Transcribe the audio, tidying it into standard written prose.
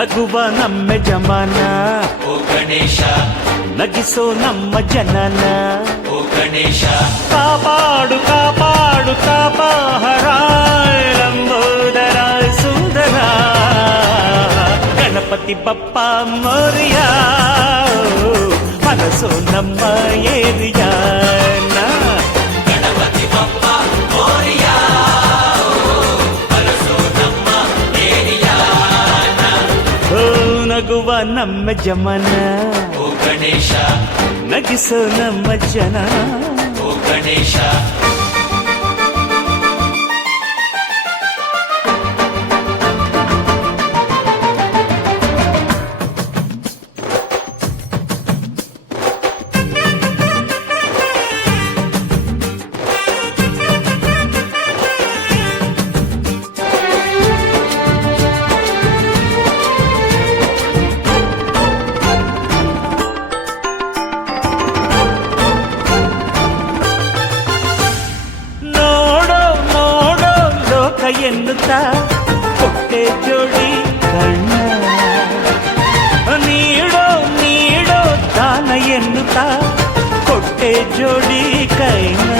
ನಗುವ ನಮ್ಮ ಜಮಾನ ಓ ಗಣೇಶ ನಗಿಸೋ ನಮ್ಮ ಜನನ ಓ ಗಣೇಶ ಕಾಪಾಡು ಕಾಪಾಡು ತಾಪಹರ ಲಂಬೋದರ ಸುಂದರ ಗಣಪತಿ ಬಪ್ಪ ಮೋರಿಯ ಮನಸ್ಸು ನಮ್ಮ ಏರಿಯಾನ ಗಣಪತಿ ಬಪ್ಪ ಮೋರಿಯ ಮನಸ್ಸು ನಮ್ಮ ಏರಿಯಾನ ಓ ನಗುವ ನಮ್ಮ ಜಮನ ಓ ಗಣೇಶ ನಗಿಸೋ ನಮ್ಮ ಜನ ಓ ಗಣೇಶ ಎನ್ನುತ್ತಾ ಕೊಟ್ಟೆ ಜೋಡಿ ಕಣ್ಣ ನೀಡೋ ನೀಡೋ ದಾನ ಎನ್ನುತ್ತಾ ಕೊಟ್ಟೆ ಜೋಡಿ ಕೈನ